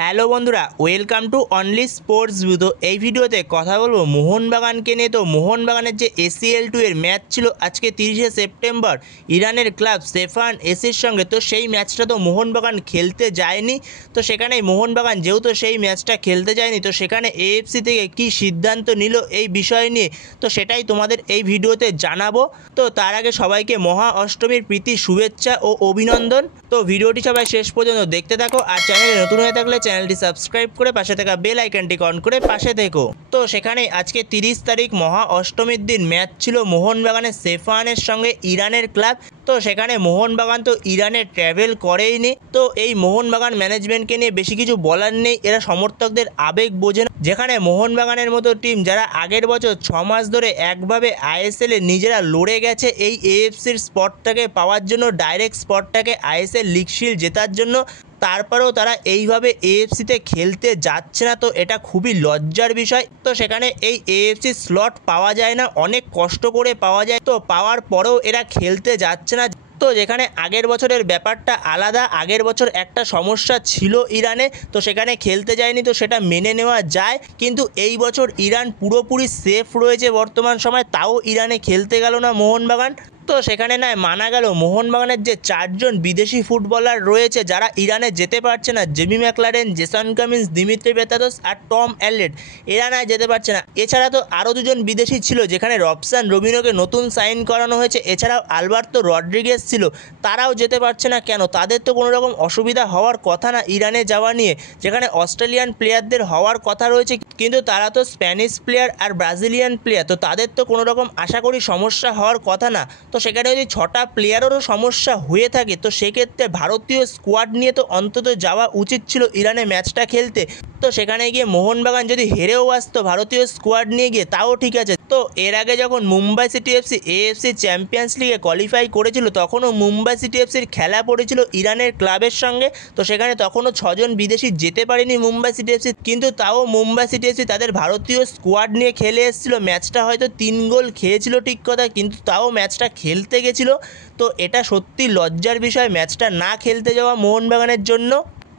Hello বন্ধুরা, welcome to only sports view. তো এই ভিডিওতে কথা বলবো মোহনবাগানকে নিয়ে। তো মোহনবাগানের যে ACL2 এর ম্যাচ ছিল আজকে 30শে সেপ্টেম্বর ইরানের ক্লাব সেফান এসির সঙ্গে। তো সেই ম্যাচটা তো মোহনবাগান খেলতে যায়নি। তো সেখানে মোহনবাগান যেহেতু সেই ম্যাচটা খেলতে যায়নি, তো সেখানে AFC থেকে কী সিদ্ধান্ত নিল এই বিষয় নিয়ে, তো সেটাই তোমাদের এই ভিডিওতে জানাবো। তো তার আগে সবাইকে মহা অষ্টমীর প্রীতি শুভেচ্ছা ও অভিনন্দন। তো ভিডিওটি সবাই শেষ পর্যন্ত দেখতে থাকো, আর চ্যানেলে নতুন হয়ে থাকলে চ্যানেলটি সাবস্ক্রাইব করে পাশে থাকা বেল আইকনটি অন করে পাশে থেকো। তো সেখানে আজকে 30 তারিখ মহা অষ্টমীর দিন ম্যাচ ছিল মোহনবাগানের সেফানের সঙ্গে ইরানের ক্লাব। তো সেখানে মোহনবাগান তো ইরানে ট্র্যাভেল করেইনি। তো এই মোহনবাগান ম্যানেজমেন্টকে নিয়ে বেশি কিছু বলার নেই, এরা সমর্থকদের আবেগ বোঝে না। যেখানে মোহনবাগানের মতো টিম যারা আগের বছর 6 মাস ধরে একভাবে ISL এ নিজেরা লড়ে গেছে এই AFCর স্পটটাকে পাওয়ার জন্য, ডাইরেক্ট স্পটটাকে ISL লিগ শিল্ড জেতার জন্য, তারপরেও তারা এইভাবে AFCতে খেলতে যাচ্ছে না। তো এটা খুবই লজ্জার বিষয়। তো সেখানে এই AFC স্লট পাওয়া যায় না, অনেক কষ্ট করে পাওয়া যায়। তো পাওয়ার পরেও এরা খেলতে যাচ্ছে না। তো যেখানে আগের বছরের ব্যাপারটা আলাদা, আগের বছর একটা সমস্যা ছিল ইরানে, তো সেখানে খেলতে যায়নি, তো সেটা মেনে নেওয়া যায়। কিন্তু এই বছর ইরান পুরোপুরি সেফ রয়েছে বর্তমান সময়, তাও ইরানে খেলতে গেল না মোহনবাগান। তো সেখানে নয় মানা গেল মোহনবাগানের যে 4 জন বিদেশি ফুটবলার রয়েছে যারা ইরানে যেতে পারছে না, Jamie Maclaren, Jason Cummings, Dimitri Petratos আর টম অ্যালেট, এরা নয় যেতে পারছে না। এছাড়া তো আরও 2 জন বিদেশি ছিল, যেখানে রবসান রবিনোকে নতুন সাইন করানো হয়েছে। এছাড়াও আলবার্তো রড্রিগেজ ছিল, তারাও যেতে পারছে না। কেন? তাদের তো কোনো রকম অসুবিধা হওয়ার কথা না ইরানে যাওয়া নিয়ে, যেখানে অস্ট্রেলিয়ান প্লেয়ারদের হওয়ার কথা রয়েছে, কিন্তু তারা তো স্প্যানিশ প্লেয়ার আর ব্রাজিলিয়ান প্লেয়ার, তো তাদের তো কোনো রকম আশা করি সমস্যা হওয়ার কথা না। তো সেখানে যদি 6টা প্লেয়ারেরও সমস্যা হয়ে থাকে, তো সেক্ষেত্রে ভারতীয় স্কোয়াড নিয়ে তো অন্তত যাওয়া উচিত ছিল ইরানে ম্যাচটা খেলতে। তো সেখানে গিয়ে মোহনবাগান যদি হেরেও আসতো ভারতীয় স্কোয়াড নিয়ে গিয়ে, তাও ঠিক আছে। তো এর আগে যখন Mumbai city FC AFC champions লিগে কোয়ালিফাই করেছিল, তখনও মুম্বাই সিটি এফসির খেলা পড়েছিল ইরানের ক্লাবের সঙ্গে। তো সেখানে তখনও 6 জন বিদেশি যেতে পারেনি মুম্বাই সিটি এফসি, কিন্তু তাও মুম্বাই সিটি এফসি তাদের ভারতীয় স্কোয়াড নিয়ে খেলে এসেছিলো। ম্যাচটা হয়তো 3 গোল খেয়েছিল ঠিক কথা, কিন্তু তাও ম্যাচটা খেলতে গেছিলো। তো এটা সত্যি লজ্জার বিষয় ম্যাচটা না খেলতে যাওয়া মোহনবাগানের জন্য।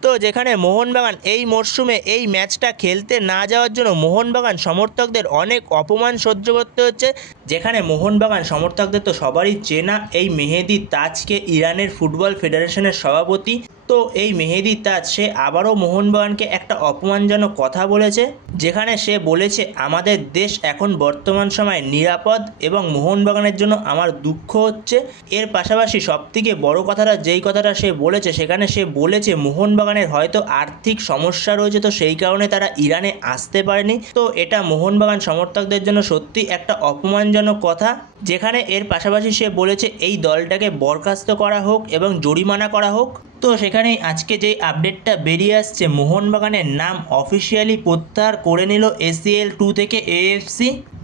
তো যেখানে মোহনবাগান এই মরশুমে এই ম্যাচটা খেলতে না যাওয়ার জন্য মোহনবাগান সমর্থকদের অনেক অপমান সহ্য করতে হচ্ছে। যেখানে মোহনবাগান সমর্থকদের তো সবারই চেনা এই মেহেদি তাজকে, ইরানের ফুটবল ফেডারেশনের সভাপতি। তো এই মেহেদি তাজ সে আবারও মোহনবাগানকে একটা অপমানজনক কথা বলেছে, যেখানে সে বলেছে আমাদের দেশ এখন বর্তমান সময়ে নিরাপদ এবং মোহনবাগানের জন্য আমার দুঃখ হচ্ছে। এর পাশাপাশি সবথেকে বড় কথাটা যেই কথাটা সে বলেছে, সেখানে সে বলেছে মোহনবাগানের হয়তো আর্থিক সমস্যা রয়েছে, তো সেই কারণে তারা ইরানে আসতে পারেনি। তো এটা মোহনবাগান সমর্থকদের জন্য সত্যি একটা অপমানজনক কথা। যেখানে এর পাশাপাশি সে বলেছে এই দলটাকে বরখাস্ত করা হোক এবং জরিমানা করা হোক। তো সেখানেই আজকে যেই আপডেটটা বেরিয়ে আসছে, মোহনবাগানের নাম অফিসিয়ালি প্রত্যাহার করে নিল ACL2 থেকে AFC।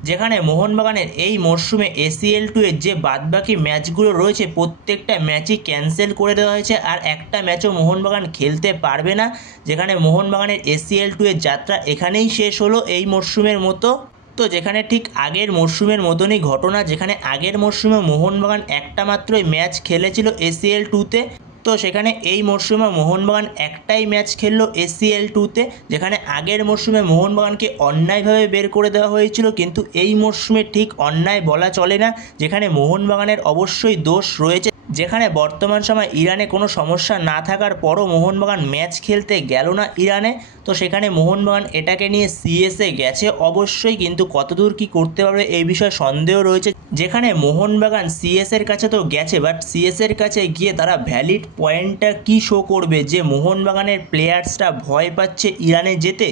যেখানে মোহনবাগানের এই মরশুমে ACL2 এর যে বাদবাকি ম্যাচগুলো রয়েছে প্রত্যেকটা ম্যাচই ক্যান্সেল করে দেওয়া হয়েছে, আর একটা ম্যাচও মোহনবাগান খেলতে পারবে না। যেখানে মোহনবাগানের ACL2 এর যাত্রা এখানেই শেষ হলো এই মরশুমের মতো। তো যেখানে ঠিক আগের মরশুমের মতনই ঘটনা, যেখানে আগের মরশুমে মোহনবাগান একটা মাত্রই ম্যাচ খেলেছিল ACL2-তে। তো সেখানে এই মরশুমে মোহনবাগান একটাই ম্যাচ খেললো ACL2-তে। যেখানে আগের মরশুমে মোহনবাগানকে অন্যায়ভাবে বের করে দেওয়া হয়েছিল, কিন্তু এই মরশুমে ঠিক অন্যায় বলা চলে না, যেখানে মোহনবাগানের অবশ্যই দোষ রয়েছে। যেখানে বর্তমান সময় ইরানে কোনো সমস্যা না থাকার পরও মোহনবাগান ম্যাচ খেলতে গেল না ইরানে। তো সেখানে মোহনবাগান এটাকে নিয়ে CS-এ গেছে অবশ্যই, কিন্তু কতদূর কি করতে পারবে এই বিষয়ে সন্দেহ রয়েছে। যেখানে মোহনবাগান CS-এর কাছে তো গেছে, বাট CS-এর কাছে গিয়ে তারা ভ্যালিড পয়েন্টটা কি শো করবে যে মোহনবাগানের প্লেয়ার্সরা ভয় পাচ্ছে ইরানে যেতে,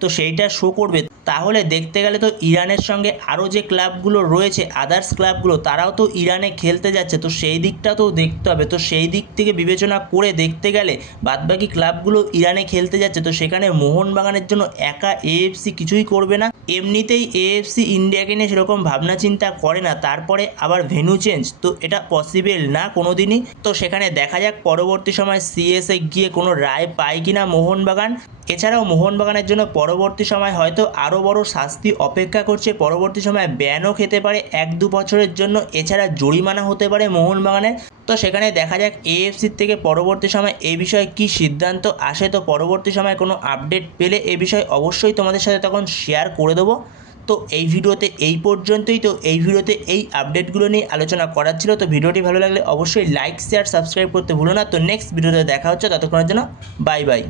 তো সেইটা শো করবে। তাহলে দেখতে গেলে তো ইরানের সঙ্গে আরও যে ক্লাবগুলো রয়েছে, আদার্স ক্লাবগুলো, তারাও তো ইরানে খেলতে যাচ্ছে, তো সেই দিকটা তো দেখতে হবে। তো সেই দিক থেকে বিবেচনা করে দেখতে গেলে বাদবাকি ক্লাবগুলো ইরানে খেলতে যাচ্ছে, তো সেখানে মোহনবাগানের জন্য একা AFC কিছুই করবে না। এমনিতেই AFC ইন্ডিয়াকে নিয়ে সেরকম ভাবনা চিন্তা করে না, তারপরে আবার ভেন্যু চেঞ্জ, তো এটা পসিবল না কোনো দিনই। তো সেখানে দেখা যাক পরবর্তী সময় CS-এ গিয়ে কোনো রায় পায় কিনা মোহনবাগান। এছাড়াও মোহনবাগানের জন্য পরবর্তী সময় হয়তো আরও বড় শাস্তি অপেক্ষা করছে, পরবর্তী সময়ে ব্যানও খেতে পারে 1-2 বছরের জন্য, এছাড়া জরিমানা হতে পারে মোহনবাগানের। তো সেখানে দেখা যাক এএফসির থেকে পরবর্তী সময় এই বিষয়ে কী সিদ্ধান্ত আসে। তো পরবর্তী সময়ে কোনো আপডেট পেলে এই বিষয়ে অবশ্যই তোমাদের সাথে তখন শেয়ার করে দেবো। তো এই ভিডিওতে এই পর্যন্তই। তো এই ভিডিওতে এই আপডেটগুলো নিয়ে আলোচনা করার ছিল। তো ভিডিওটি ভালো লাগলে অবশ্যই লাইক শেয়ার সাবস্ক্রাইব করতে ভুলো না। তো নেক্সট ভিডিওতে দেখা হচ্ছে, ততক্ষণের জন্য বাই বাই।